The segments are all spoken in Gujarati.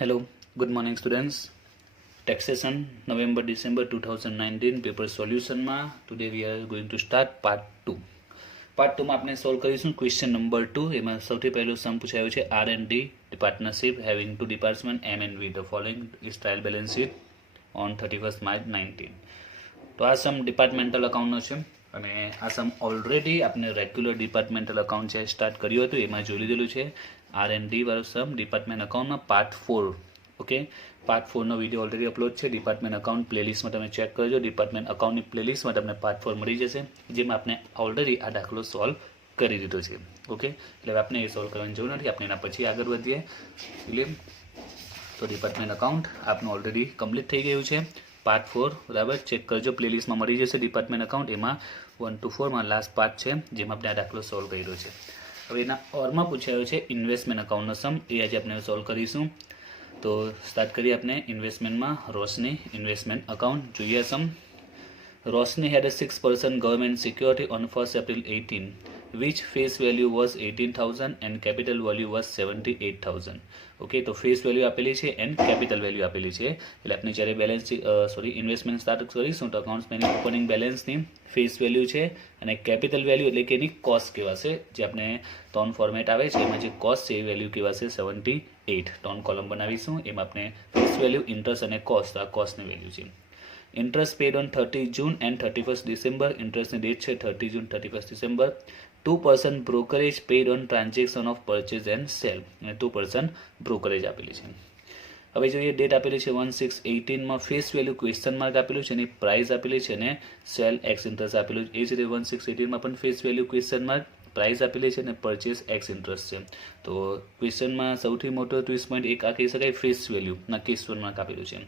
Hello, good morning students. Taxation November December 2019 paper સોલ્યુશનમાં today we are going to start part 2. Part 2 માં આપણે સોલ્વ કરીશું ક્વેશ્ચન નંબર 2. એમાં સૌથી પહેલું સમ પૂછાયું છે R&D partnership having two department M and V. The following is trial balance sheet on 31st March 19. તો આ સમ ડિપાર્ટમેન્ટલ અકાઉન્ટનો છે અને આ સમ ઓલરેડી આપણે રેગ્યુલર ડિપાર્ટમેન્ટલ અકાઉન્ટ છે સ્ટાર્ટ કર્યું હતું, એમાં જોઈ લીધેલું છે. R&D વાળો સમ ડિપાર્ટમેન્ટ અકાઉન્ટમાં પાર્ટ 4. ઓકે, પાર્ટ 4નો વિડીયો ઓલરેડી અપલોડ છે. ડિપાર્ટમેન્ટ અકાઉન્ટ પ્લેલિસ્ટમાં તમે ચેક કરજો. ડિપાર્ટમેન્ટ અકાઉન્ટની પ્લેલિસ્ટમાં તમને પાર્ટ 4 મળી જશે, જેમાં આપણે ઓલરેડી આ દાખલો સોલ્વ કરી દીધો છે. ઓકે, એટલે આપણે એ સોલ્વ કરવાની જરૂર નથી, આપણે એના પછી આગળ વધીએ. એટલે તો ડિપાર્ટમેન્ટ અકાઉન્ટ આપણું ઓલરેડી કમ્પ્લીટ થઈ ગયું છે. પાર્ટ 4 બરાબર ચેક કરજો, પ્લેલિસ્ટમાં મળી જશે ડિપાર્ટમેન્ટ અકાઉન્ટ. એમાં 1 to 4માં લાસ્ટ પાર્ટ છે, જેમાં આપણે આ દાખલો સોલ્વ કર્યો છે. હવે એના ઓરમાં પૂછાયો છે ઇન્વેસ્ટમેન્ટ અકાઉન્ટનો સમ, એ આજે આપણે સોલ્વ કરીશું. તો સ્ટાર્ટ કરીએ આપણે ઇન્વેસ્ટમેન્ટમાં. રોશની ઇન્વેસ્ટમેન્ટ અકાઉન્ટ જોઈએ સમ. રોશની had a 6% government security on 1st April 18, which face value was 18,000 and capital value was 78,000. Okay, તો ફેસ વેલ્યુ આપેલી છે એન્ડ કેપિટલ વેલ્યુ આપેલી છે. એટલે આપણે જ્યારે બેલેન્સ ઇન્વેસ્ટમેન્ટ સ્ટાર્ટ કરીશું તો અકાઉન્ટ્સમાં એની ઓપનિંગ બેલેન્સની ફેસ વેલ્યુ છે અને કેપિટલ વેલ્યુ એટલે કે એની કોસ્ટ કહેવાશે. જે આપણે ટોન ફોર્મેટ આવે છે એમાં જે કોસ્ટ છે એ વેલ્યુ કહેવાશે 78. ટોન કોલમ બનાવીશું, એમાં આપણે face value, interest and cost, આ કોસ્ટની વેલ્યુ છે. Interest paid on 30 June and 31st December. ઇન્ટરેસ્ટની ડેટ છે 30 June 31st December. 2% brokerage paid on transaction of purchase and sale, અને 2% brokerage આપેલી છે. હવે જોઈએ ડેટ આપેલી છે 1/6/18માં. ફેસ વેલ્યુ ક્વેશ્ચન માર્ક આપેલું છે, એની પ્રાઇસ આપેલી છે અને સેલ એક્સ ઇન્ટરેસ્ટ આપેલું છે. એ જ રીતે 1/6/18માં પણ face value question mark, price આપેલી છે અને પરચેસ એક્સ ઇન્ટરેસ્ટ છે. તો ક્વેશ્ચનમાં સૌથી મોટો ટ્વિસ્ટ પોઈન્ટ એક આ કહી શકાય, ફેસ વેલ્યુ ના ક્વેશ્ચન માર્ક આપેલું છે.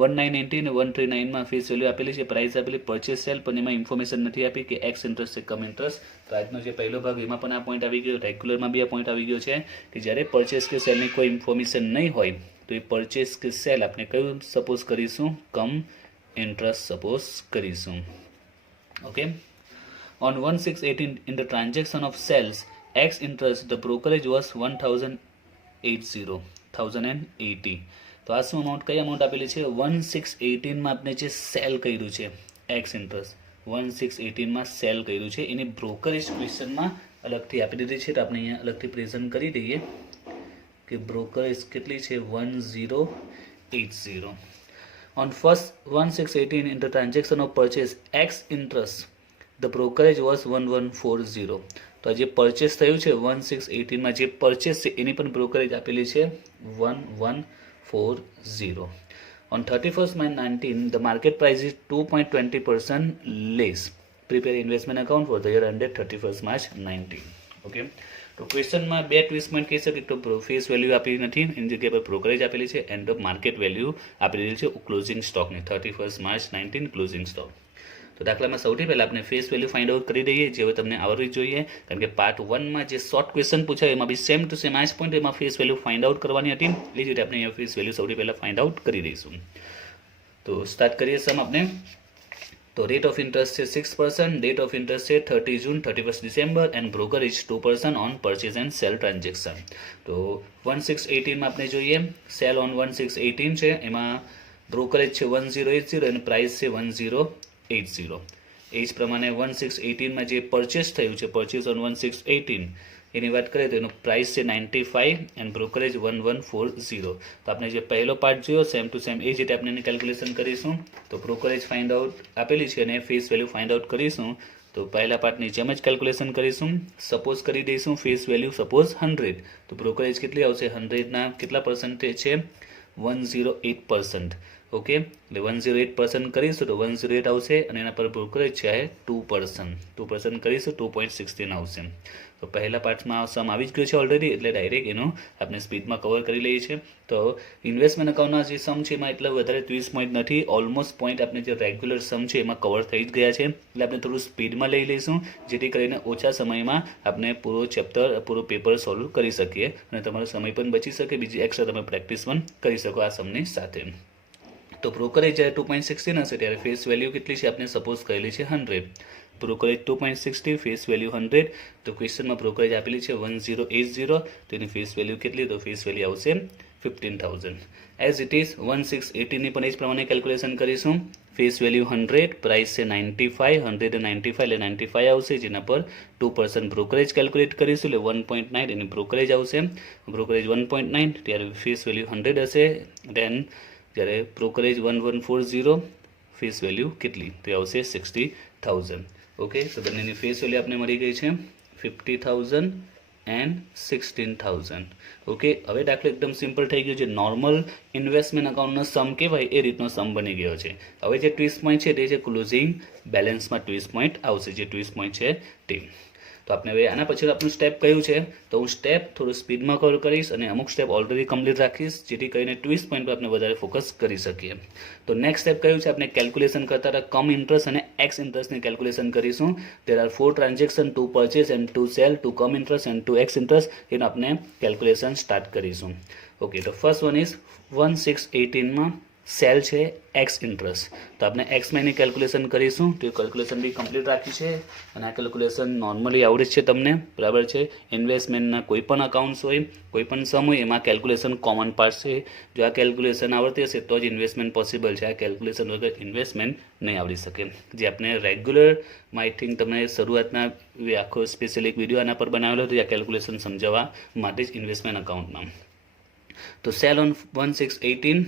1980 અને 139માં ફેસ વેલ્યુ આપેલી છે, પ્રાઇસ આપેલી, પરચેસ સેલ પણ એમાં ઇન્ફોર્મેશન નથી આપી કે એક્સ ઇન્ટરેસ્ટ છે કમ ઇન્ટરેસ્ટ. તો આજનો જે પહેલો ભાગ એમાં પણ આ પોઈન્ટ આવી ગયો, રેગ્યુલરમાં બી આ પોઈન્ટ આવી ગયો છે કે જ્યારે પરચેસ કે સેલની કોઈ ઇન્ફોર્મેશન નહીં હોય તો એ પરચેસ કે સેલ આપણે કયું સપોઝ કરીશું, કમ ઇન્ટરેસ્ટ સપોઝ કરીશું. Okay, on 1/6/18 in the transaction of sales X interest the brokerage was 1080. તો આ શું અમાઉન્ટ, કઈ અમાઉન્ટ આપેલી છે 1/6/18માં આપણે જે સેલ કર્યું છે એક્સ ઇન્ટરેસ્ટ 1/6/18માં સેલ કર્યું છે, એની બ્રોકરેજ ક્વેશ્ચનમાં અલગથી આપી દીધી છે. તો આપણે અહીંયા અલગથી પ્રેઝન્ટ કરી દઈએ કે બ્રોકરેજ કેટલી છે 1080. On 1/6/18 in the transaction of purchase X interest the brokerage was 1140. તો જે પરચેસ થયું છે 1/6/18માં જે પરચેસ છે એની પણ બ્રોકરેજ આપેલી છે 1140. On 31st March 19 the market price is 2.20% less. Prepare investment account for the year ended 31st March 19. Okay, તો ક્વેશ્ચનમાં બે ટ્વિસ્ટ પોઈન્ટ કહી શકીએ. તો ફેસ વેલ્યુ આપી નથી, એની જગ્યાએ પર બ્રોકરેજ આપેલી છે એન્ડ માર્કેટ વેલ્યુ આપેલી છે ક્લોઝિંગ સ્ટોકની 31st March 19 ક્લોઝિંગ સ્ટોક. તો દાખલામાં સૌથી પહેલાં આપણે ફેસ વેલ્યુ ફાઇન્ડ આઉટ કરી દઈએ, જે તમને આવડવી જોઈએ, કારણ કે પાર્ટ 1માં જે શોર્ટ ક્વેશ્ચન પૂછાય એમાં બી સેમ ટુ સેમ આ જ પોઈન્ટ, એમાં ફેસ વેલ્યુ ફાઇન્ડ આઉટ કરવાની હતી. એ જ રીતે આપણે અહીંયા ફેસ વેલ્યુ સૌથી પહેલાં ફાઇન્ડ આઉટ કરી દઈશું. તો સ્ટાર્ટ કરીએ સમ આપણે. તો રેટ ઓફ ઇન્ટરેસ્ટ છે 6%, ડેટ ઓફ ઇન્ટરેસ્ટ છે 30 June 31st December and brokerage 2% on purchase and cell transaction. તો 1/6/18માં આપણે જોઈએ સેલ ઓન 1/6/18 છે, એમાં બ્રોકરેજ છે 1080 અને પ્રાઇસ છે 1080. એ જ પ્રમાણે 1/6/18માં જે પરચેસ થયું છે, પરચેસ ઓન 1/6/18 એની વાત કરીએ તો એનો પ્રાઇસ છે 95 એન્ડ બ્રોકરેજ 1140. તો આપણે જે પહેલો પાર્ટ જોયો સેમ ટુ સેમ એ જ રીતે આપણે એની કેલ્ક્યુલેશન કરીશું. તો બ્રોકરેજ ફાઇન્ડ આઉટ આપેલી છે અને ફેસ વેલ્યુ ફાઇન્ડ આઉટ કરીશું. તો પહેલા પાર્ટની જેમ જ કેલ્ક્યુલેશન કરીશું. સપોઝ કરી દઈશું ફેસ વેલ્યુ સપોઝ 100, તો બ્રોકરેજ કેટલી આવશે, 100ના કેટલા પર્સન્ટેજ છે 108%. ઓકે, એટલે 108% કરીશું તો 108 આવશે અને એના પર બ્રોકરેજ છે 2% કરીશું 2.16 આવશે. તો પહેલા પાર્ટમાં સમ આવી જ ગયો છે ઓલરેડી, એટલે ડાયરેક્ટ એનું આપણે સ્પીડમાં કવર કરી લઈએ છીએ. તો ઇન્વેસ્ટમેન્ટ અકાઉન્ટના જે સમ છે એમાં એટલા વધારે ટ્વિસ્ટ પોઈન્ટ નથી, ઓલમોસ્ટ પોઈન્ટ આપણે જે રેગ્યુલર સમ છે એમાં કવર થઈ જ ગયા છે. એટલે આપણે થોડું સ્પીડમાં લઈ લઈશું, જેથી કરીને ઓછા સમયમાં આપણે પૂરો ચેપ્ટર, પૂરો પેપર સોલ્વ કરી શકીએ અને તમારો સમય પણ બચી શકે, બીજી એક્સ્ટ્રા તમે પ્રેક્ટિસ પણ કરી શકો આ સમની સાથે. તો બ્રોકરેજ જ્યારે 2.16 હશે ત્યારે ફેસ વેલ્યુ કેટલી છે આપણે સપોઝ કરેલી છે 100. Brokerage 2.60, face value 100. તો ક્વેશ્ચનમાં બ્રોકરેજ આપેલી છે 1080, તો એની ફેસ વેલ્યુ કેટલી, તો ફેસ વેલ્યુ આવશે 15,000. એઝ ઇટ ઇઝ 1618ની પણ એ જ પ્રમાણે કેલ્ક્યુલેશન કરીશું. ફેસ વેલ્યુ 100, પ્રાઇસ છે 95, 195 એટલે 95 આવશે, જેના પર 2% બ્રોકરેજ કેલ્ક્યુલેટ કરીશું એટલે 1.9 એની બ્રોકરેજ આવશે. બ્રોકરેજ 1.9 ત્યારે ફેસ વેલ્યુ 100 હશે. દેન જ્યારે બ્રોકરેજ 1140, ફેસ વેલ્યુ કેટલી તો આવશે 60,000. ઓકે, તો બંનેની ફેસ વેલ્યુ આપણે મળી ગઈ છે 50,000 એન્ડ 16,000. ઓકે, હવે દાખલો એકદમ સિમ્પલ થઈ ગયો છે. નોર્મલ ઇન્વેસ્ટમેન્ટ અકાઉન્ટનો સમ કહેવાય એ રીતનો સમ બની ગયો છે. હવે જે ટ્વિસ્ટ પોઈન્ટ છે તે છે ક્લોઝિંગ બેલેન્સમાં ટ્વિસ્ટ પોઈન્ટ આવશે, જે ટ્વિસ્ટ પોઈન્ટ છે તે. તો આપણે હવે આના પછી આપણું સ્ટેપ કયું છે તો હું સ્ટેપ થોડું સ્પીડમાં કવર કરીશ અને અમુક સ્ટેપ ઓલરેડી કમ્પ્લીટ રાખીશ, જેથી કરીને ટ્વિસ્ટ પોઈન્ટ પર આપણે વધારે ફોકસ કરી શકીએ. તો નેક્સ્ટ સ્ટેપ કયું છે, આપણે કેલ્ક્યુલેશન કરતા હતા કમ ઇન્ટરેસ્ટ અને એક્સ ઇન્ટરેસ્ટની કેલ્ક્યુલેશન કરીશું. There are 4 transaction, 2 purchase and 2 sale, 2 cum interest and 2 ex interest. એનું આપણે કેલ્ક્યુલેશન સ્ટાર્ટ કરીશું. ઓકે, તો ફર્સ્ટ વન ઇઝ 1618માં સેલ છે એક્સ ઇન્ટરેસ્ટ. તો આપણે એક્સમાં એની કેલ્ક્યુલેશન કરીશું. તો કેલ્ક્યુલેશન બી કમ્પ્લીટ રાખી છે અને આ કેલ્ક્યુલેશન નોર્મલી આવડે છે તમને, બરાબર છે. ઇન્વેસ્ટમેન્ટના કોઈ પણ અકાઉન્ટ્સ હોય, કોઈ પણ સમ હોય, એમાં કેલ્ક્યુલેશન કોમન પાર્ટ છે. જો આ કેલ્ક્યુલેશન આવડતી હશે તો જ ઇન્વેસ્ટમેન્ટ પોસિબલ છે. આ કેલ્ક્યુલેશન વગર ઇન્વેસ્ટમેન્ટ નહીં આવડી શકે. જે આપણે રેગ્યુલરમાં આઈ થિંક તમને શરૂઆતના આખો સ્પેશિયલ એક વિડીયો આના પર બનાવેલો હતો, આ કેલ્ક્યુલેશન સમજાવવા માટે જ ઇન્વેસ્ટમેન્ટ અકાઉન્ટમાં. તો cell on 1618,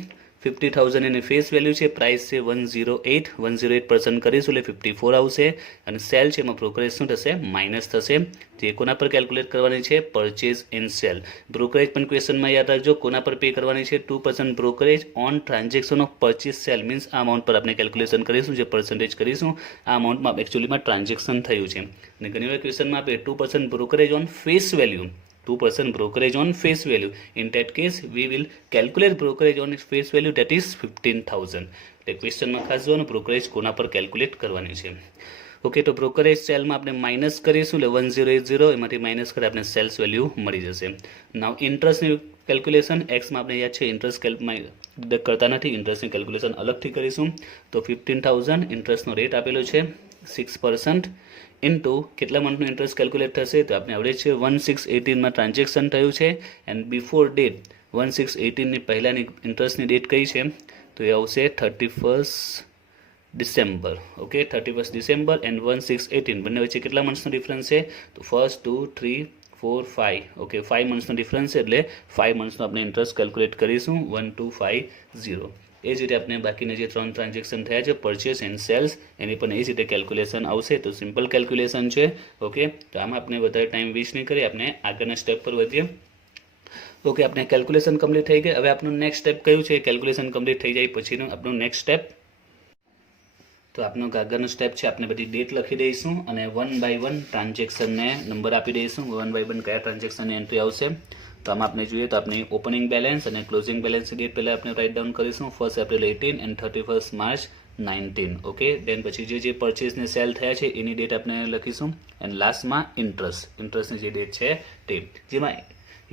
50,000 any face value છે, પ્રાઇસ છે 108% કરીશું એટલે 54 આવશે. અને સેલ છે એમાં બ્રોકરેજ શું થશે, માઇનસ થશે. જે કોના પર કેલ્ક્યુલેટ કરવાની છે, પરચેઝ એન્ડ સેલ. બ્રોકરેજ પણ ક્વેશ્ચનમાં યાદ રાખજો, કોના પર પે કરવાની છે, 2% brokerage on transaction of purchase cell. Means આ અમાઉન્ટ પર આપણે કેલ્ક્યુલેશન કરીશું, જે પર્સન્ટેજ કરીશું આ અમાઉન્ટમાં એકચ્યુઅલીમાં ટ્રાન્ઝેક્શન થયું છે. અને ઘણી વાર ક્વેશ્ચનમાં આપે 2% brokerage on face value, 2% brokerage on face value. In that case, we will calculate brokerage on its face value, that is 15,000. એટલે ક્વેશ્ચનમાં ખાસ જોવાનું brokerage કોના પર કેલ્ક્યુલેટ કરવાની છે. ઓકે, તો બ્રોકરેજ સેલમાં આપણે માઇનસ કરીશું એટલે 1080, એમાંથી માઇનસ કરી આપણે સેલ્સ વેલ્યુ મળી જશે. નાવ ઇન્ટરેસ્ટની કેલ્ક્યુલેશન એક્સમાં આપણે યાદ છે ઇન્ટરેસ્ટ કરતા નથી, ઇન્ટરેસ્ટની કેલ્ક્યુલેશન અલગથી કરીશું. તો 15,000 ઇન્ટરેસ્ટનો રેટ આપેલો છે 6%, ઇન્ટુ કેટલા મંથનું ઇન્ટરેસ્ટ કેલ્ક્યુલેટ થશે તો આપણે આવડે છે 1618માં ટ્રાન્ઝેક્શન થયું છે એન્ડ બિફોર ડેટ 1618ની પહેલાંની ઇન્ટરેસ્ટની ડેટ કઈ છે તો એ આવશે 31 ડિસેમ્બર. ઓકે, 31 ડિસેમ્બર એન્ડ 1618 બંને વચ્ચે કેટલા મંથ્સનો ડિફરન્સ છે તો 1, 2, 3, 4, 5. ઓકે, 5 મંથ્સનો ડિફરન્સ છે એટલે 5 મંથ્સનો આપણે ઇન્ટરેસ્ટ કેલ્ક્યુલેટ કરીશું 1250. એ જ રીતે આપણે બાકીના જે 3 ટ્રાન્ઝેક્શન થયા છે પરચેસ એન્ડ સેલ્સ એની પણ એ જ રીતે કેલ્ક્યુલેશન આવશે. તો સિમ્પલ કેલ્ક્યુલેશન છે. ઓકે, તો આમાં આપણે વધારે ટાઈમ વેસ્ટ નહીં કરીએ, આપણે આગળના સ્ટેપ પર વધીએ. ઓકે, આપણે કેલ્ક્યુલેશન કમ્પ્લીટ થઈ ગઈ. હવે આપણું નેક્સ્ટ સ્ટેપ કયું છે, કેલ્ક્યુલેશન કમ્પ્લીટ થઈ જાય પછીનું આપણું નેક્સ્ટ સ્ટેપ. તો આપણો આગળનો સ્ટેપ છે, આપણે બધી ડેટ લખી દઈશું અને 1 by 1 ટ્રાન્ઝેક્શનને નંબર આપી દઈશું. 1 by 1 કયા ટ્રાન્ઝેક્શનની એન્ટ્રી આવશે તો આમાં આપણે જોઈએ તો આપણે ઓપનિંગ બેલેન્સ અને ક્લોઝિંગ બેલેન્સની ડેટ પહેલાં આપણે રાઇટ ડાઉન કરીશું 1 એપ્રિલ 18 એન્ડ 31 માર્ચ 19. ઓકે, દેન પછી જે પરચેસને સેલ થયા છે એની ડેટ આપણે લખીશું એન્ડ લાસ્ટમાં ઇન્ટરેસ્ટની જે ડેટ છે તે, જેમાં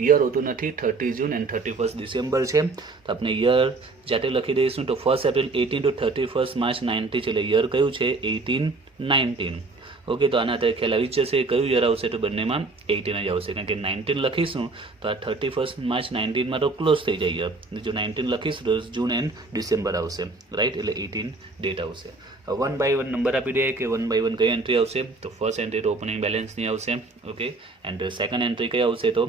યર હોતું નથી, 30 જૂન એન્ડ 31 ડિસેમ્બર છે. તો આપણે યર જાતે લખી દઈશું તો 1 એપ્રિલ 18 to 31 માર્ચ 19 છે એટલે યર કયું છે 1819. ઓકે, તો આના અત્યારે ખ્યાલ આવી જશે કયું યર આવશે તો બંનેમાં 18 જ આવશે, કારણ કે 19 લખીશું તો આ 31 માર્ચ 19માં તો ક્લોઝ થઈ જાય. જો 19 લખીશું તો જૂન એન્ડ ડિસેમ્બર આવશે, રાઈટ, એટલે 18 ડેટ આવશે. 1 by 1 નંબર આપી દઈએ કે 1 by 1 કઈ એન્ટ્રી આવશે તો ફર્સ્ટ એન્ટ્રી તો ઓપનિંગ બેલેન્સની આવશે. ઓકે, એન્ડ સેકન્ડ એન્ટ્રી કઈ આવશે તો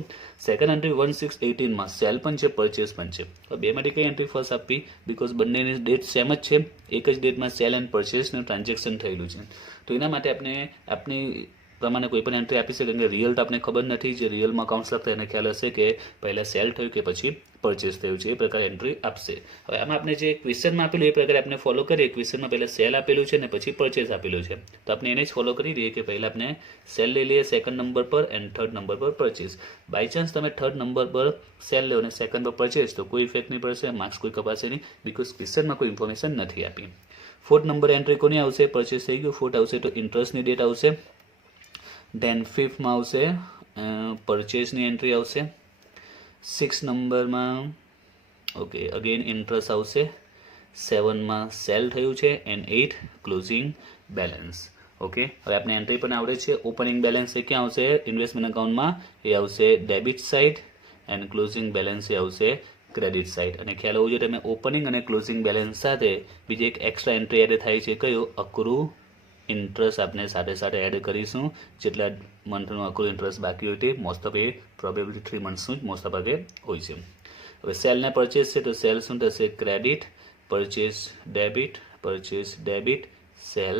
સેકન્ડ એન્ટ્રી 1618માં સેલ પણ છે પરચેસ પણ છે. તો બેમાંથી કઈ એન્ટ્રી ફર્સ્ટ આપવી, બિકોઝ બંનેની ડેટ સેમ જ છે, એક જ ડેટમાં સેલ એન્ડ પરચેસનું ટ્રાન્ઝેક્શન થયેલું છે. તો એના માટે આપણે આપણી પ્રમાણે કોઈ પણ એન્ટ્રી આપી શકે, કે રિયલ તો આપણે ખબર નથી, જે રિયલમાં અકાઉન્ટ્સ લખતા એને ખ્યાલ હશે કે પહેલાં સેલ થયું કે પછી પરચેસ થયું છે, એ પ્રકારે એન્ટ્રી આપશે. હવે આમાં આપણે જે ક્વેશ્ચનમાં આપેલું એ પ્રકારે આપણે ફોલો કરીએ. ક્વેશ્ચનમાં પહેલાં સેલ આપેલું છે ને પછી પરચેસ આપેલું છે, તો આપણે એને જ ફોલો કરી દઈએ કે પહેલાં આપણે સેલ લઈ લઈએ સેકન્ડ નંબર પર એન્ડ થર્ડ નંબર પર પરચેસ. બાય ચાન્સ તમે થર્ડ નંબર પર સેલ લો અને સેકન્ડ પર પરચેસ તો કોઈ ઇફેક્ટ નહીં પડશે, માર્ક્સ કોઈ કપાશે નહીં, બિકોઝ ક્વેશ્ચનમાં કોઈ ઇન્ફોર્મેશન નથી આપી. ફોર્થ નંબર એન્ટ્રી કોની આવશે, પરચેસ થઈ ગયું, ફોર્થ આવશે તો ઇન્ટરેસ્ટની ડેટ આવશે. દેન ફિફ્થમાં આવશે પરચેસની એન્ટ્રી આવશે. 6 નંબરમાં ઓકે અગેન ઇન્ટરેસ્ટ આવશે. 7માં સેલ થયું છે એન્ડ 8 ક્લોઝિંગ બેલેન્સ. ઓકે, હવે આપણે એન્ટ્રી પણ આવડે છે. ઓપનિંગ બેલેન્સ એ ક્યાં આવશે ઇન્વેસ્ટમેન્ટ અકાઉન્ટમાં, એ આવશે debit side and closing balance એ આવશે ક્રેડિટ સાઇડ. અને ખ્યાલ હોવો જોઈએ તમે ઓપનિંગ અને ક્લોઝિંગ બેલેન્સ સાથે બીજી એક એક્સ્ટ્રા એન્ટ્રી એડ થાય છે, કયો? અક્રુ ઇન્ટરેસ્ટ આપણે સાથે સાથે એડ કરીશું. જેટલા મંથનું અક્રુ ઇન્ટરેસ્ટ બાકી હોય તે મોસ્ટ ઓફ એ પ્રોબેબિલિટી 3 મંથ્સનું જ મોસ્ટ ઓફ ભાગે હોય છે. હવે સેલને પરચેસ છે તો સેલ શું થશે? Credit, purchase debit, cell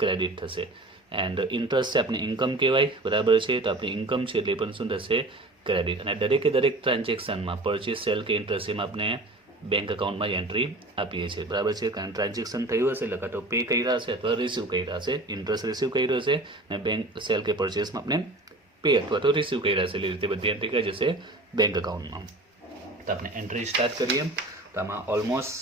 credit થશે. એન્ડ ઇન્ટરેસ્ટ છે આપણે ઇન્કમ કહેવાય, બરાબર છે. તો આપણી ઇન્કમ છે એટલે પણ શું થશે? ક્રેડિટ. અને દરેકે દરેક ટ્રાન્ઝેક્શનમાં પરચેસ, સેલ કે ઇન્ટરેસ્ટ એમાં આપણે બેંક અકાઉન્ટમાં જ એન્ટ્રી આપીએ છીએ, બરાબર છે. કારણ ટ્રાન્ઝેક્શન થયું હશે એટલે કાં તો પે કર્યા હશે અથવા રિસીવ કર્યા હશે. ઇન્ટરેસ્ટ રિસીવ કર્યો હશે અને બેંક સેલ કે પરચેસમાં આપણે પે અથવા તો રિસીવ કર્યા હશે. એટલે રીતે બધી એન્ટ્રી કઈ જશે? બેંક અકાઉન્ટમાં. તો આપણે એન્ટ્રી સ્ટાર્ટ કરીએ. તો આમાં ઓલમોસ્ટ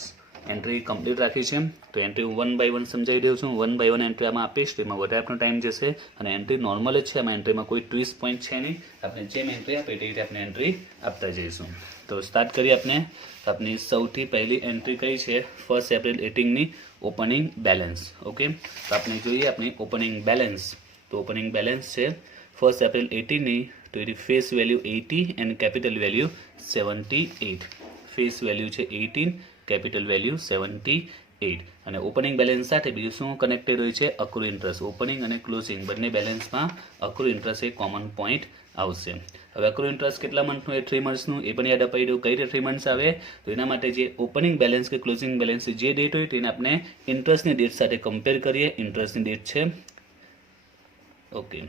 એન્ટ્રી કમ્પ્લીટ રાખી છે. તો એન્ટ્રી હું 1 બાય 1 સમજાવી દઉં છું. 1 બાય 1 એન્ટ્રી આમાં આપીશ તો એમાં વધારે આપણો ટાઈમ જશે. અને એન્ટ્રી નોર્મલ જ છે, આમાં એન્ટ્રીમાં કોઈ ટ્વિસ્ટ પોઈન્ટ છે નહીં. આપણે જેમ એન્ટ્રી આપે તે રીતે આપણે એન્ટ્રી આપતા જઈશું. તો સ્ટાર્ટ કરીએ આપણે. આપણી સૌથી પહેલી એન્ટ્રી કઈ છે? 1 એપ્રિલ 18ની ઓપનિંગ બેલેન્સ. ઓકે, તો આપણે જોઈએ આપણી ઓપનિંગ બેલેન્સ. તો ઓપનિંગ બેલેન્સ છે 1 એપ્રિલ 18ની. તો એની face value 80 and capital value 78. Face value છે 18, કેપિટલ વેલ્યુ 78. અને ઓપનિંગ બેલેન્સ સાથે બીજું શું કનેક્ટેડ હોય છે? અક્રુ ઇન્ટરેસ્ટ. ઓપનિંગ અને ક્લોઝિંગ બંને બેલેન્સમાં અક્રુ ઇન્ટરેસ્ટ એ કોમન પોઈન્ટ આવશે. હવે અક્રુ ઇન્ટરેસ્ટ કેટલા મંથનું? એ 3 મંથ્સનું. એ પણ યાદ અપાઈ દઉં. કઈ રીતે 3 મંથ્સ આવે? તો એના માટે જે ઓપનિંગ બેલેન્સ કે ક્લોઝિંગ બેલેન્સ જે ડેટ હોય તેને આપણે ઇન્ટરેસ્ટની ડેટ સાથે કમ્પેર કરીએ. ઇન્ટરેસ્ટની ડેટ છે ઓકે,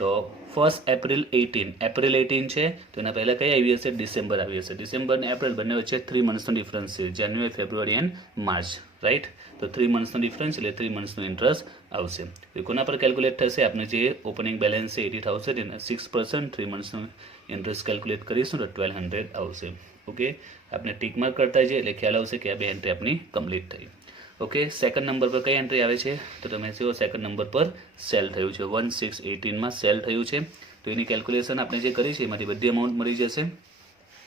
તો 1 એપ્રિલ 18, એપ્રિલ 18 છે તો એના પહેલાં કઈ આવી હશે? ડિસેમ્બર આવી હશે. ડિસેમ્બર અને એપ્રિલ બંને વચ્ચે 3 મંથ્સનો ડિફરન્સ છે. જાન્યુઆરી, ફેબ્રુઆરી એન્ડ માર્ચ, રાઈટ. તો 3 મંથ્સનો ડિફરન્સ એટલે 3 મંથ્સનો ઇન્ટરેસ્ટ આવશે. તો કોના પર કેલ્ક્યુલેટ થશે? આપણે જે ઓપનિંગ બેલેન્સ છે 80,000 એના 6% 3 મંથ્સનો ઇન્ટરેસ્ટ કેલ્ક્યુલેટ કરીશું તો 1200 આવશે. ઓકે, આપણે ટીક માર્ક કરતા જઈએ એટલે ખ્યાલ આવશે કે આ બે એન્ટ્રી આપણી કમ્પ્લીટ થઈ. ઓકે, સેકન્ડ નંબર પર કઈ એન્ટ્રી આવે છે? તો તમે જુઓ સેકન્ડ નંબર પર સેલ થયું છે. 1618માં સેલ થયું છે. તો એની કેલ્ક્યુલેશન આપણે જે કરી છે એમાંથી બધી અમાઉન્ટ મળી જશે.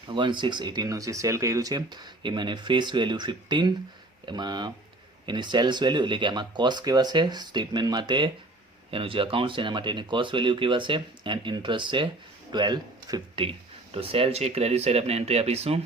1618નું જે સેલ કર્યું છે એમાં એની ફેસ વેલ્યુ 15, એમાં એની સેલ્સ વેલ્યુ એટલે કે આમાં કોસ્ટ કેવા છે સ્ટેટમેન્ટ માટે, એનું જે અકાઉન્ટ છે એના માટે એની કોસ્ટ વેલ્યુ કેવા છે, એન્ડ ઇન્ટરેસ્ટ છે 1250. તો સેલ છે ક્રેડિટ સાઇડ આપણે એન્ટ્રી આપીશું.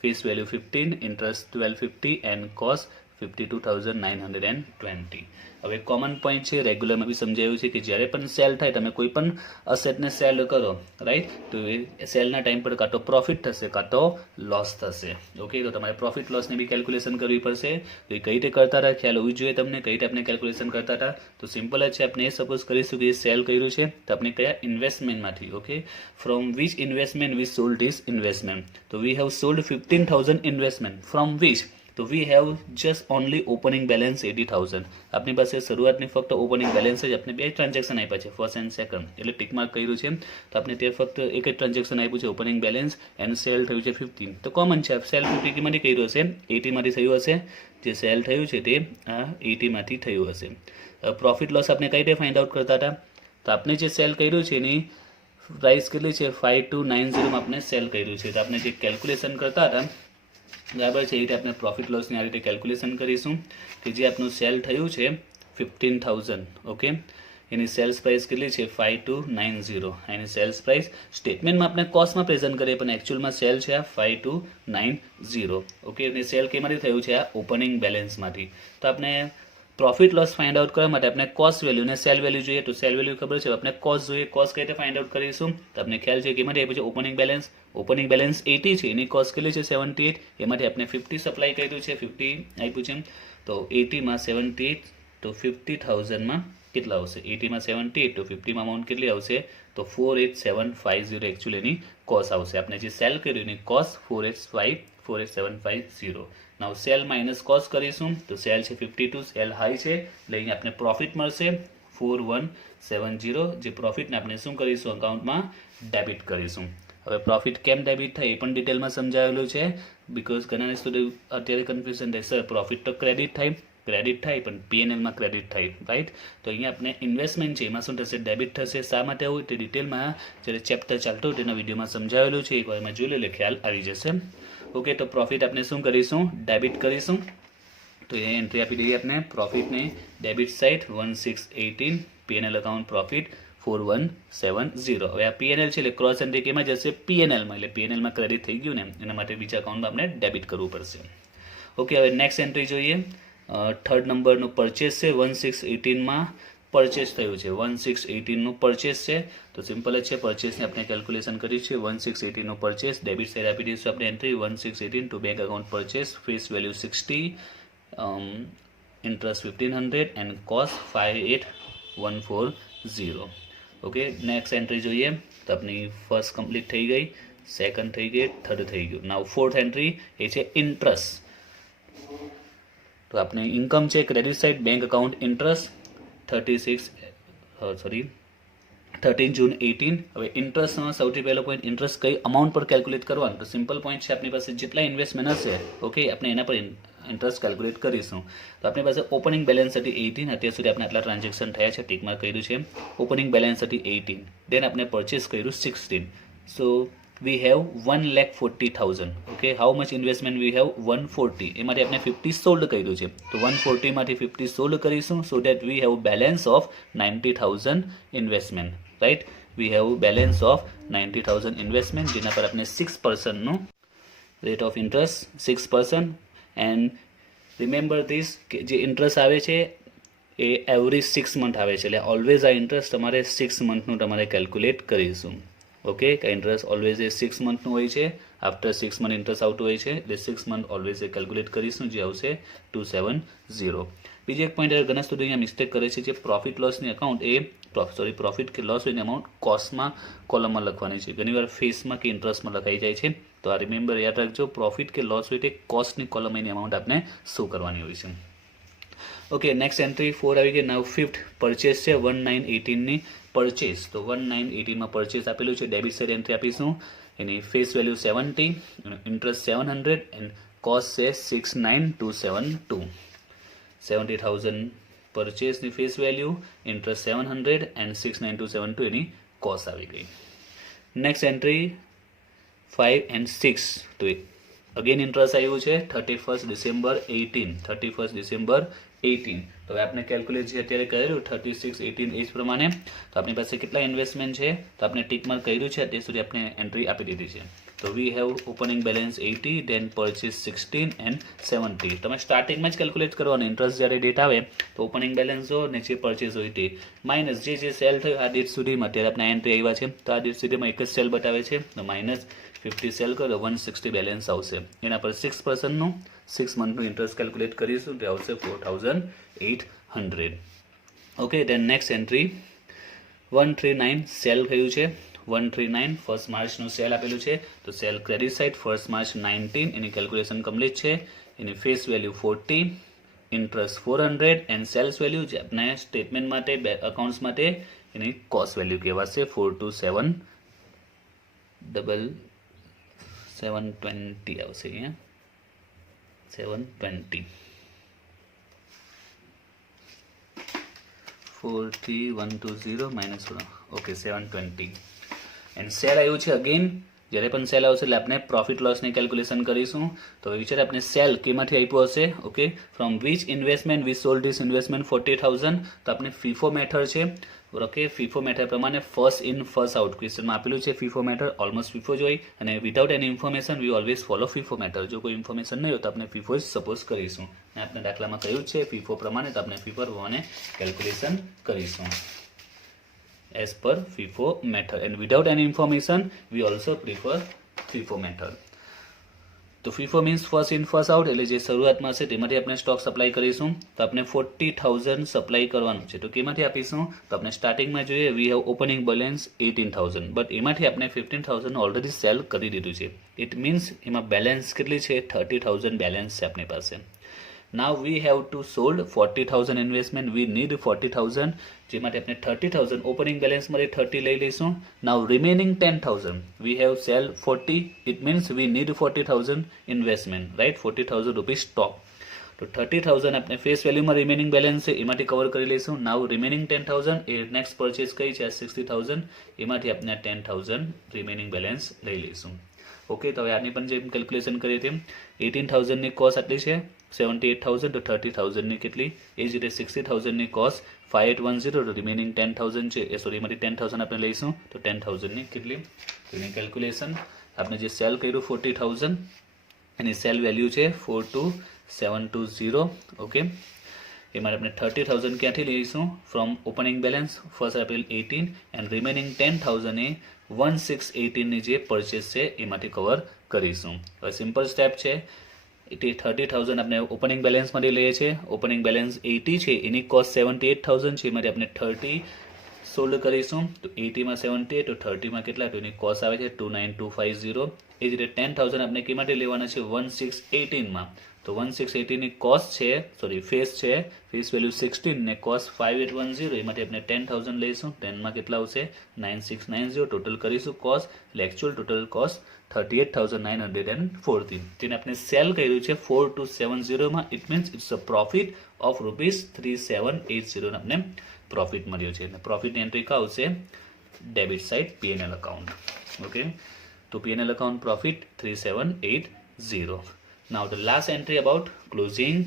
Face value 15, interest 1250 and cost 52,920. હવે કોમન પોઈન્ટ છે, રેગ્યુલરમાં બી સમજાયું છે કે જ્યારે પણ સેલ થાય, તમે કોઈ પણ અસેટને સેલ કરો, રાઈટ, તો એ સેલના ટાઈમ પર કાં તો પ્રોફિટ થશે કાં તો લોસ થશે. ઓકે, તો તમારે પ્રોફિટ લોસની બી કેલ્ક્યુલેશન કરવી પડશે. તો એ કઈ રીતે કરતા હતા ખ્યાલ હોવી જોઈએ તમને, કઈ રીતે આપણે કેલ્ક્યુલેશન કરતા હતા. તો સિમ્પલ જ છે, આપણે એ સપોઝ કરીશું કે એ સેલ કર્યું છે તો આપણે કયા ઇન્વેસ્ટમેન્ટમાંથી, okay, from which investment we sold this investment. તો we have sold 15,000 investment from which, તો we have just only opening balance 80,000. આપણી પાસે શરૂઆતની ફક્ત ઓપનિંગ બેલેન્સ જ આપણે બે ટ્રાન્ઝેક્શન આપ્યા છે, ફર્સ્ટ એન્ડ સેકન્ડ, એટલે ટિક માર્ક કર્યું છે. તો આપણે તે ફક્ત એક જ ટ્રાન્ઝેક્શન આપ્યું છે ઓપનિંગ બેલેન્સ, એન્ડ સેલ થયું છે 15. તો કોમન છે, સેલ 50 માંથી કર્યું હશે, 80માંથી થયું હશે. જે સેલ થયું છે તે આ 80માંથી થયું હશે. પ્રોફિટ લોસ આપણે કઈ રીતે ફાઇન્ડ આઉટ કરતા હતા? તો આપણે જે સેલ કર્યું છે એની પ્રાઇસ કેટલી છે? 5290 આપણે સેલ કર્યું છે. તો આપણે જે કેલ્ક્યુલેશન કરતા હતા, બરાબર છે, એ રીતે આપણે પ્રોફિટ લોસની આ રીતે કેલ્ક્યુલેશન કરીશું કે જે આપણું સેલ થયું છે 15,000, ઓકે, એની સેલ્સ પ્રાઇસ કેટલી છે? 5290. એની સેલ્સ પ્રાઇસ સ્ટેટમેન્ટમાં આપણે કોસ્ટમાં પ્રેઝન્ટ કરીએ પણ એકચ્યુઅલમાં સેલ છે આ 5290. ઓકે, એની સેલ કેમાંથી થયું છે? આ ઓપનિંગ બેલેન્સમાંથી. તો આપણે પ્રોફિટ લોસ ફાઇન્ડ આઉટ કરવા માટે આપણે કોસ્ટ વેલ્યુ અને સેલ વેલ્યુ જોઈએ. તો સેલ વેલ્યુ ખબર છે, આપણે કોસ્ટ જોઈએ. કોસ્ટ કઈ રીતે ફાઇન્ડ આઉટ કરીશું? તો આપણે ખ્યાલ છે કે એમાંથી આપ્યું છે ઓપનિંગ બેલેન્સ. ઓપનિંગ બેલેન્સ 80 છે, એની કોસ્ટ કેટલી છે? 78. એમાંથી આપણે 50 સપ્લાય કર્યું છે, 50 આપ્યું છે. તો 80માં 78 તો 50,000માં કેટલા આવશે? 80માં 78 તો 50માં અમાઉન્ટ કેટલી આવશે? તો 48750 એકચ્યુઅલી એની કોસ્ટ આવશે. આપણે જે સેલ કર્યું એની કોસ્ટ 48750. નાવ સેલ માઇનસ કોસ્ટ કરીશું તો સેલ છે 52, સેલ હાઈ છે એટલે અહીં આપણે પ્રોફિટ મળશે 4170. જે પ્રોફિટને આપણે શું કરીશું? અકાઉન્ટમાં ડેબિટ કરીશું. હવે પ્રોફિટ કેમ ડેબિટ થાય એ પણ ડિટેલમાં સમજાવેલું છે, બિકોઝ ઘણા સ્ટુડન્ટ અત્યારે કન્ફ્યુઝન થાય, સર પ્રોફિટ તો ક્રેડિટ થાય પણ પીએનએલમાં ક્રેડિટ થાય, રાઈટ. તો અહીંયા આપણે ઇન્વેસ્ટમેન્ટ છે એમાં શું થશે? ડેબિટ થશે. શા માટે હોય તે ડિટેલમાં જ્યારે ચેપ્ટર ચાલતું તેના વિડીયોમાં સમજાવેલું છે, એકવાર એમાં જોઈ લે ખ્યાલ આવી જશે. ઓકે, તો પ્રોફિટ આપણે શું કરીશું? ડેબિટ કરીશું. તો એ એન્ટ્રી આપી દઈએ આપણે પ્રોફિટને debit side 1618, PNL account profit 4170. હવે આ પીએનએલ છે એટલે ક્રોસ એન્ટ્રી કેમાં જશે? પીએનએલમાં. એટલે પીએનએલમાં ક્રેડિટ થઈ ગયું ને, એના માટે બીજા અકાઉન્ટમાં આપણે ડેબિટ કરવું પડશે. ઓકે, હવે નેક્સ્ટ એન્ટ્રી જોઈએ. થર્ડ નંબરનું પરચેસ છે. 1618માં પરચેસ થયું છે. 1618નું પરચેસ છે. તો સિમ્પલ જ છે, પરચેસને આપણે કેલ્ક્યુલેશન કરી છે. 1618નું પરચેસ, ડેબિટ સાઈડ આપી દઈશું આપણે entry 1618 to bank account purchase, face value 60, interest 1500 and cost 58140. Okay, next entry જોઈએ. તો આપણી ફર્સ્ટ કમ્પ્લીટ થઈ ગઈ, સેકન્ડ થઈ ગઈ, થર્ડ થઈ ગયું. નાવ ફોર્થ એન્ટ્રી એ છે ઇન્ટરેસ્ટ. તો આપણે ઇન્કમ છે credit side, bank account interest 13 જૂન 18. હવે ઇન્ટરેસ્ટમાં સૌથી પહેલો પોઈન્ટ, ઇન્ટરેસ્ટ કઈ અમાઉન્ટ પર કેલ્ક્યુલેટ કરવાનું? તો સિમ્પલ પોઈન્ટ છે, આપણી પાસે જેટલા ઇન્વેસ્ટમેન્ટ હશે, ઓકે, આપણે એના પર ઇન્ટરેસ્ટ કેલ્ક્યુલેટ કરીશું. તો આપણી પાસે ઓપનિંગ બેલેન્સ હતી 18. અત્યાર સુધી આપણે આટલા ટ્રાન્ઝેક્શન થયા છે, ટીકમાં કર્યું છે. ઓપનિંગ બેલેન્સ હતી 18, દેન આપણે પરચેસ કર્યું 16. સો we have 1,40,000. Okay, how much investment we have? 140. એમાંથી આપણે 50 સોલ્ડ કર્યું છે, તો 140 માંથી 50 સોલ્ડ કરીશું, so that we have balance of 90,000 investment, right? We have balance of 90,000 investment, જેના પર આપણે 6% નું rate of interest 6%. and remember this, કે જે ઇન્ટરેસ્ટ આવે છે એ એવરી 6 મંથ આવે છે, એટલે ઓલવેઝ આ ઇન્ટરેસ્ટ તમારે 6 મંથનું તમારે કેલ્ક્યુલેટ કરીશું. ઓકે, કે ઇન્ટરેસ્ટ ઓલવેઝ એ 6 મંથનું હોય છે. આફ્ટર 6 મંથ ઇન્ટરેસ્ટ આવતું હોય છે, એટલે 6 મંથ ઓલવેઝ એ કેલ્ક્યુલેટ કરીશું, જે આવશે 270. બીજો એક પોઈન્ટ ઘણા સ્ટુડન્ટ અહીંયા મિસ્ટેક કરે છે, જે પ્રોફિટ લોસની અકાઉન્ટ એ પ્રોફિટ કે લોસ હોય અમાઉન્ટ કોસ્ટમાં કોલમમાં લખવાની છે, ઘણીવાર ફેસમાં કે ઇન્ટરેસ્ટમાં લખાઈ જાય છે. તો આ રિમેમ્બર યાદ રાખજો, પ્રોફિટ કે લોસ હોય તે કોસ્ટની કોલમ એની અમાઉન્ટ આપણે શું કરવાની હોય છે. ઓકે, નેક્સ્ટ એન્ટ્રી 4 આવી ગઈ. નાવ ફિફ્થ પરચેસ છે 1918ની પરચેસ. તો 1918માં પરચેસ આપેલું છે, ડેબિટ સાઇડ એન્ટ્રી આપીશું. એની face value 70, interest 700 and cost છે 69272. 70,000 પરચેસની ફેસ વેલ્યુ, ઇન્ટરેસ્ટ 700 એન્ડ 69272 એની કોસ્ટ આવી ગઈ. Next entry 5 and 6. તો અગેન ઇન્ટરેસ્ટ આવ્યું છે 31st December 18. તો હવે આપણે કેલ્ક્યુલેટ જે અત્યારે કર્યું 3618 એ જ પ્રમાણે. તો આપણી પાસે કેટલા ઇન્વેસ્ટમેન્ટ છે, તો આપણે ટીક માર્ક કર્યું છે, અત્યાર સુધી આપણે એન્ટ્રી આપી દીધી છે. તો we have opening balance 80, then purchase 16 and 70. તમે સ્ટાર્ટિંગમાં જ કેલ્ક્યુલેટ કરવાનું, ઇન્ટરેસ્ટ જ્યારે ડેટ આવે તો ઓપનિંગ બેલેન્સ જો ને જે પરચેસ હોય તે માઇનસ જે સેલ થયું આ ડેટ સુધીમાં, અત્યારે આપણે એન્ટ્રી આવ્યા છે તો આ ડેટ સુધીમાં એક જ સેલ બતાવે છે, તો માઇનસ 50 સેલ કરો 160 બેલેન્સ આવશે. એના પર 6%નું 6 મંથનું ઇન્ટરેસ્ટ કેલ્ક્યુલેટ કરીશું, તે આવશે 4,800. Okay, then next entry 139 sale થયું છે. 139 ફર્સ્ટ માર્ચનું સેલ આપેલું છે, તો sale credit side 1st March 19 એની કેલ્ક્યુલેશન કમ્પ્લીટ છે. એની face value 40, interest 400 and sales value જે આપણે સ્ટેટમેન્ટ માટે અકાઉન્ટ્સ માટે એની કોસ્ટ વેલ્યુ કહેવાશે 42720 આવશે અહીંયા 720 43120 માઇનસ ઓકે 720 એન્ડ સેલ આવ્યું છે. અગેન જ્યારે પણ સેલ આવશે એટલે આપણે પ્રોફિટ લોસની કેલ્ક્યુલેશન કરીશું. તો વિચાર આપણે સેલ કેમાંથી આપ્યું હશે, okay, from which investment we sold this investment 40,000. તો આપણે ફીફો મેથડ છે, ઓકે, ફીફો મેથડ પ્રમાણે ફર્સ્ટ ઇન ફર્સ્ટ આઉટ ક્વેશ્ચનમાં આપેલું છે ફીફો મેથડ, ઓલમોસ્ટ ફીફો જ હોય, અને without any information we always follow FIFO method. જો કોઈ ઇન્ફોર્મેશન નહીં હોય તો આપણે ફીફો જ સપોઝ કરીશું, અને આપણે દાખલામાં કહ્યું છે ફીફો પ્રમાણે, તો આપણે ફીફો પ્રમાણે કેલ્ક્યુલેશન કરીશું as per FIFO method, and without any information we also prefer FIFO method. તો FIFO means first in first out, એટલે જે શરૂઆતમાં હશે તેમાંથી આપણે સ્ટોક સપ્લાય કરીશું. તો આપણે 40,000 સપ્લાય કરવાનું છે, તો કેમાંથી આપીશું? તો આપણે સ્ટાર્ટિંગમાં જોઈએ વી હેવ ઓપનિંગ બેલેન્સ 18,000, બટ એમાંથી આપણે 15,000 ઓલરેડી સેલ કરી દીધું છે. ઇટ મીન્સ એમાં બેલેન્સ કેટલી છે? 30,000 બેલેન્સ છે આપણી પાસે. Now we have to sold 40,000 investment, we need 40,000, જે માટે આપણે 30,000 ઓપનિંગ બેલેન્સમાંથી 30 લઈ લઈશું. Now remaining 10,000 we have sell 40, it means we need 40,000 investment, right? 40,000 rupees stock. તો 30,000 આપણે ફેસ વેલ્યુમાં રિમેનિંગ બેલેન્સ છે એમાંથી કવર કરી લઈશું. નાવ રિમેનિંગ 10,000 એ નેક્સ્ટ પરચેસ કઈ છે 60,000, એમાંથી આપણે 10,000 રિમેનિંગ બેલેન્સ લઈ લઈશું. ઓકે, તો હવે આની પણ જેમ કેલ્ક્યુલેશન કરીએ તેમ 18,000ની કોસ્ટ આટલી છે, 78,000 તો 30,000ની કેટલી, એ જ રીતે 60,000ની કોસ્ટ 5810 તો રિમેનિંગ 10,000 છે, એ સોરી એમાંથી 10,000 આપણે લઈશું તો 10,000ની કેટલી, તો એની કેલ્ક્યુલેશન આપણે જે સેલ કર્યું 40,000 એની સેલ વેલ્યુ છે 42,720. ઓકે, એમાં આપણે 30,000 ક્યાંથી લઈશું, from opening balance first April 18 and remaining 10,000 એ 1618ની જે પરચેસ છે એમાંથી કવર કરીશું. હવે સિમ્પલ સ્ટેપ છે, 30,000 આપણે ઓપનિંગ બેલેન્સમાંથી લઈએ છીએ, ઓપનિંગ બેલેન્સ 80 છે, એની કોસ્ટ 78,000 છે, એમાંથી આપણે 30 સોલ્ડ કરીશું તો 80માં 78 તો 30માં કેટલા, તો એની કોસ્ટ આવે છે 29250. એ જ રીતે 10,000 આપણે કેમાંથી લેવાના છે 1618માં, તો 1618ની કોસ્ટ છે સોરી ફેસ છે, ફેસ વેલ્યુ 16 ને કોસ્ટ 5810, એમાંથી આપણે 10,000 લઈશું, 10માં કેટલા આવશે 9690, ટોટલ કરીશું કોસ્ટ, એટલે એકચ્યુઅલ ટોટલ કોસ્ટ 38,914. જેને આપણે સેલ કર્યું છે 4270માં, it means it's a profit of ₹3780 આપણે પ્રોફિટ મળ્યો છે. અને પ્રોફિટની એન્ટ્રી કા આવશે debit side P&L account. Okay, તો P&L account profit 3780. Now the last entry about closing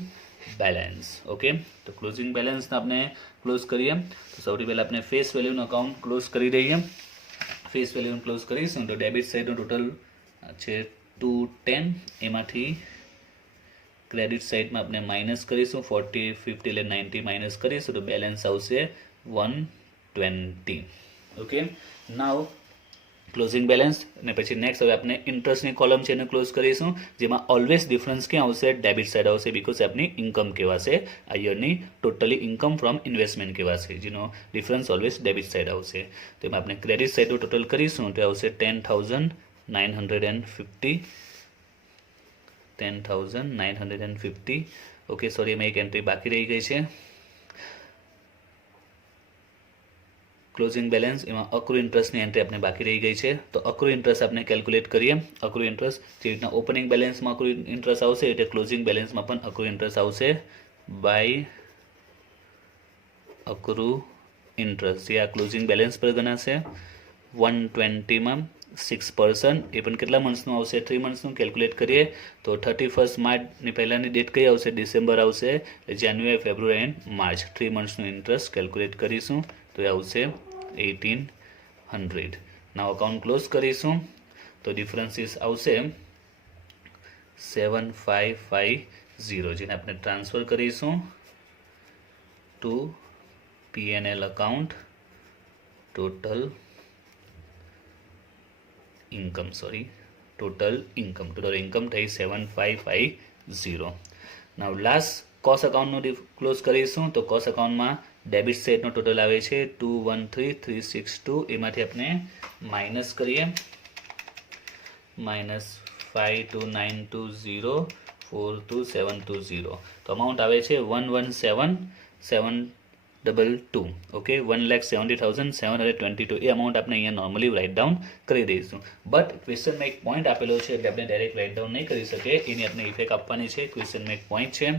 balance. Okay, તો ક્લોઝિંગ બેલેન્સ આપણે ક્લોઝ કરીએ તો સૌથી પહેલાં આપણે ફેસ વેલ્યુનું અકાઉન્ટ ક્લોઝ કરી દઈએ. ફેસ વેલ્યુનું ક્લોઝ કરીશું તો ડેબિટ સાઇડનું ટોટલ છે 210, એમાંથી ક્રેડિટ સાઇડમાં આપણે માઇનસ કરીશું 40 50 એટલે 90 માઇનસ કરીશું તો બેલેન્સ આવશે 120. ઓકે, નાવ ક્લોઝિંગ બેલેન્સ અને પછી નેક્સ્ટ હવે આપણે ઇન્ટરેસ્ટની કોલમ છે એને ક્લોઝ કરીશું, જેમાં ઓલવેઝ ડિફરન્સ ક્યાં આવશે, ડેબિટ સાઇડ આવશે, બિકોઝ આપની ઇન્કમ કહેવાશે, આ યરની ટોટલી ઇન્કમ ફ્રોમ ઇન્વેસ્ટમેન્ટ કહેવાશે, જેનો ડિફરન્સ ઓલવેઝ ડેબિટ સાઇડ આવશે. તો એમાં આપણે ક્રેડિટ સાઇડનું ટોટલ કરીશું તો આવશે 10,950. 10,950. ઓકે, સોરી એમાં એક એન્ટ્રી બાકી રહી ગઈ છે, ક્લોઝિંગ બેલેન્સ, એમાં અક્રુ ઇન્ટરેસ્ટની એન્ટ્રી આપણે બાકી રહી ગઈ છે. તો અક્રુ ઇન્ટરેસ્ટ આપણે કેલ્ક્યુલેટ કરીએ. અક્રુ ઇન્ટરેસ્ટ જે રીતના ઓપનિંગ બેલેન્સમાં અક્રુ ઇન્ટરેસ્ટ આવશે એટલે ક્લોઝિંગ બેલેન્સમાં પણ અક્રુ ઇન્ટરેસ્ટ આવશે બાય અક્રુ ઇન્ટરેસ્ટ, જે આ ક્લોઝિંગ બેલેન્સ પર ગણાશે 120માં 6%, એ પણ કેટલા મંથ્સનું આવશે 3 મંથ્સનું કેલ્ક્યુલેટ કરીએ તો 31 માર્ચની પહેલાંની ડેટ કઈ આવશે, ડિસેમ્બર આવશે, જાન્યુઆરી February end March 3 મંથ્સનું interest calculate કરીશું તો એ આવશે 1800. નાવ અકાઉન્ટ ક્લોઝ કરીશું તો ડિફરન્સીસ આવશે 7550, જેને આપણે ટ્રાન્સફર કરીશું to P&L account total income total income થઈ 7550. નાવ લાસ્ટ કોસ્ટ અકાઉન્ટનું ક્લોઝ કરીશું તો કોસ્ટ અકાઉન્ટમાં ડેબિટ સાઇડનો ટોટલ આવે છે 213,362, એમાંથી આપણે માઇનસ કરીએ -52,920,42720, તો અમાઉન્ટ આવે છે 117,722. ઓકે, 1,70,722, એ અમાઉન્ટ આપણે અહીંયા નોર્મલી રાઇટ ડાઉન કરી દઈશું. બટ ક્વેશ્ચનમાં એક પોઈન્ટ આપેલો છે એટલે આપણે ડાયરેક્ટ રાઇટ ડાઉન નહીં કરી શકીએ, એની આપણે ઇફેક્ટ આપવાની છે. ક્વેશ્ચનમાં એક પોઈન્ટ છે,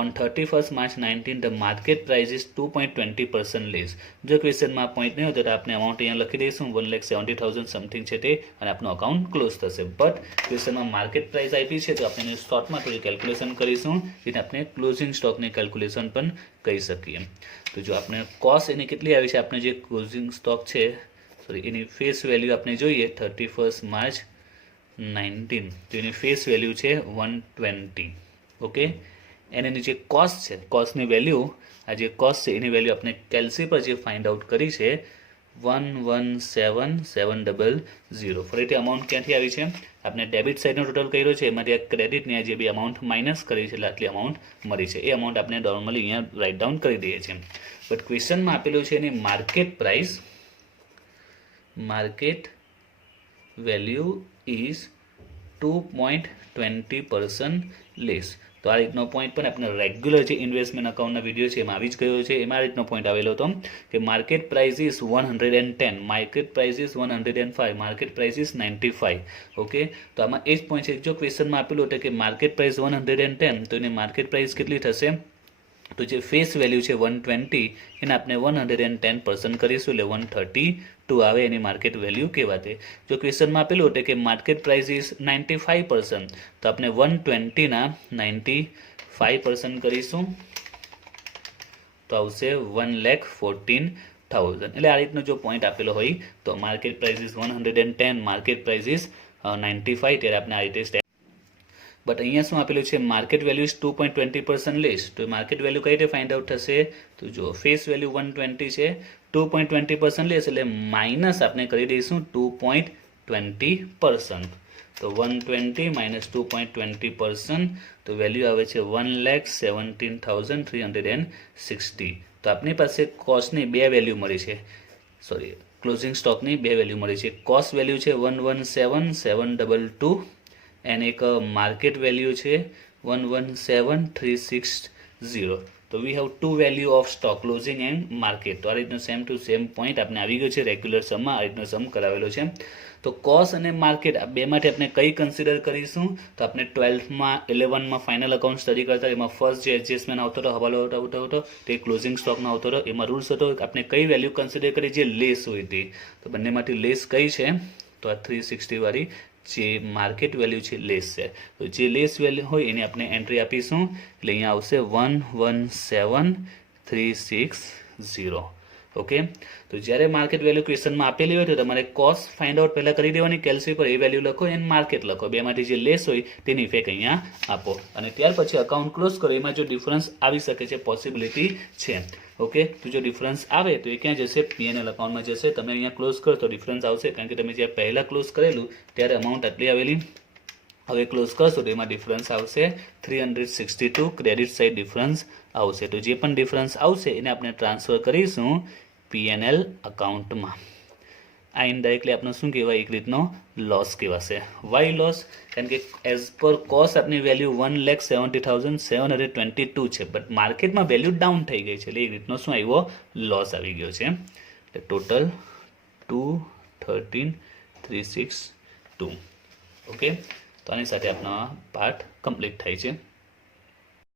on 31st March 19 the market price is 2.20% less. જો ક્વેશ્ચનમાં પોઈન્ટ નહીં હોય તો આપણે અમાઉન્ટ અહીંયા લખી દઈશું 1,70,000 સમથિંગ છે તે, અને આપણું અકાઉન્ટ ક્લોઝ થશે. બટ ક્વેશ્ચનમાં માર્કેટ પ્રાઇસ આપી છે તો આપણે શોર્ટમાં થોડી કેલ્ક્યુલેશન કરીશું, જેને આપણે ક્લોઝિંગ સ્ટોકની કેલ્ક્યુલેશન પણ કહી શકીએ. તો જો આપણે કોસ્ટ એની કેટલી આવી છે, આપણે જે ક્લોઝિંગ સ્ટોક છે સોરી એની ફેસ વેલ્યુ આપણે જોઈએ 31 માર્ચ 19 તો એની ફેસ વેલ્યુ છે 120. ઓકે, એની જે કોસ્ટ છે, કોસ્ટની વેલ્યુ, આ જે કોસ્ટ છે એની વેલ્યુ આપણે કેલ્સી પર જે ફાઇન્ડ આઉટ કરી છે 117,700. ફરીથી અમાઉન્ટ ક્યાંથી આવી છે, આપણે ડેબિટ સાઇડનો ટોટલ કર્યો છે, એમાંથી આ ક્રેડિટની જે બી અમાઉન્ટ માઇનસ કરી છે એટલે આટલી અમાઉન્ટ મળી છે. એ અમાઉન્ટ આપણે નોર્મલી અહીંયા રાઇટ ડાઉન કરી દઈએ છીએ. બટ ક્વેશ્ચનમાં આપેલું છે એની market price, market value is 2.20% less. તો આ રીતનો પોઈન્ટ પણ આપણે રેગ્યુલર જે ઇન્વેસ્ટમેન્ટ અકાઉન્ટના વિડીયો છે એમાં આવી જ ગયો છે. એમાં આ રીતનો પોઈન્ટ આવેલો હતો કે market price is 110, market price is 105, market price is 95. Okay, તો આમાં એ જ પોઈન્ટ છે, જો ક્વેશ્ચનમાં આપેલું હતું કે માર્કેટ પ્રાઇસ 110 તો એની માર્કેટ પ્રાઇસ કેટલી થશે તો જે ફેસ વેલ્યુ છે 120 એને આપણે 110% કરીશું એટલે 132 આવે એની માર્કેટ વેલ્યુ કહેવાતે. જો ક્વેશ્ચનમાં આપેલું હતું કે માર્કેટ પ્રાઇસ ઇઝ 95%, તો આપણે 120 ના 95% કરીશું તો આવશે 1,14,000. એટલે આ રીતનો જો પોઈન્ટ આપેલો હોય તો market price is 110, market price is 95, ત્યારે આપણે આ રીતે બટ અહીંયા શું આપેલું છે માર્કેટ વેલ્યુ ઇઝ 2.20% લેસ. તો માર્કેટ વેલ્યુ કઈ રીતે ફાઇન્ડ આઉટ થશે? તો જો ફેસ વેલ્યુ 120 છે, 2.20% લેસ એટલે માઇનસ આપણે કરી દઈશું 2.20%. તો 120 માઇનસ 2.20%, તો વેલ્યુ આવે છે 1,17,360. તો આપણી પાસે કોસ્ટની બે વેલ્યુ મળી છે, સોરી ક્લોઝિંગ સ્ટોકની બે વેલ્યુ મળી છે. કોસ્ટ વેલ્યુ છે 117,722 એન્ડ એક માર્કેટ વેલ્યુ છે 117,360. તો we have to value of stock closing and market. તો આ રીતનો સેમ ટુ સેમ પોઈન્ટ આપણે આવી ગયો છે રેગ્યુલર સમમાં, આ રીતનો સમ કરાવેલો છે. તો કોસ્ટ અને માર્કેટ આ બેમાંથી આપણે કઈ કન્સિડર કરીશું? તો આપણે 12માં 11માં ફાઇનલ અકાઉન્ટ સ્ટડી કરતા એમાં ફર્સ્ટ જે એડજસ્ટમેન્ટ આવતો હતો, હવાલો આવતો હતો, તે ક્લોઝિંગ સ્ટોકનો આવતો હતો. એમાં રૂલ્સ હતો આપણે કઈ વેલ્યુ કન્સિડર કરી જે લેસ હોય તે. તો બંનેમાંથી લેસ કઈ છે? તો આ 360 વાળી જે માર્કેટ વેલ્યુ છે લેસ છે. તો જે લેસ વેલ્યુ હોય એની આપણે એન્ટ્રી આપીશું એટલે અહીંયા આવશે 117,360. ઓકે, તો જ્યારે માર્કેટ વેલ્યુ ક્વેશ્ચનમાં આપેલી હોય તો તમારે કોસ્ટ ફાઇન્ડ આઉટ પહેલાં કરી દેવાની, કેલ્સી પર એ વેલ્યુ લખો એન્ડ માર્કેટ લખો, બેમાંથી જે લેસ હોય તેની ઇફેક્ટ અહીંયા આપો અને ત્યાર પછી અકાઉન્ટ ક્લોઝ કરો. એમાં જો ડિફરન્સ આવી શકે છે, પોસિબિલિટી છે. ઓકે, તો જો ડિફરન્સ આવે તો એ ક્યાં જશે? P&L અકાઉન્ટમાં જશે. તમે અહીંયા ક્લોઝ કરો તો ડિફરન્સ આવશે, કારણ કે તમે જ્યારે પહેલાં ક્લોઝ કરેલું ત્યારે અમાઉન્ટ આટલી આવેલી, હવે ક્લોઝ કરશો તો એમાં ડિફરન્સ આવશે 362, ક્રેડિટ સાઇડ ડિફરન્સ આવશે. તો જે પણ ડિફરન્સ આવશે એને આપણે ટ્રાન્સફર કરીશું P&L અકાઉન્ટમાં. આ ઇનડાયરેક્ટલી આપણે શું કહેવાય? એક રીતનો લોસ કહેવાશે. Why loss? કારણ કે એઝ પર કોસ્ટ આપની વેલ્યુ 1,70,722 છે, બટ માર્કેટમાં વેલ્યુ ડાઉન થઈ ગઈ છે એટલે એક રીતનો શું આવ્યો? લોસ આવી ગયો છે. એટલે ટોટલ 213,362. ઓકે, તો આની સાથે આપનો પાર્ટ કમ્પ્લીટ થાય છે.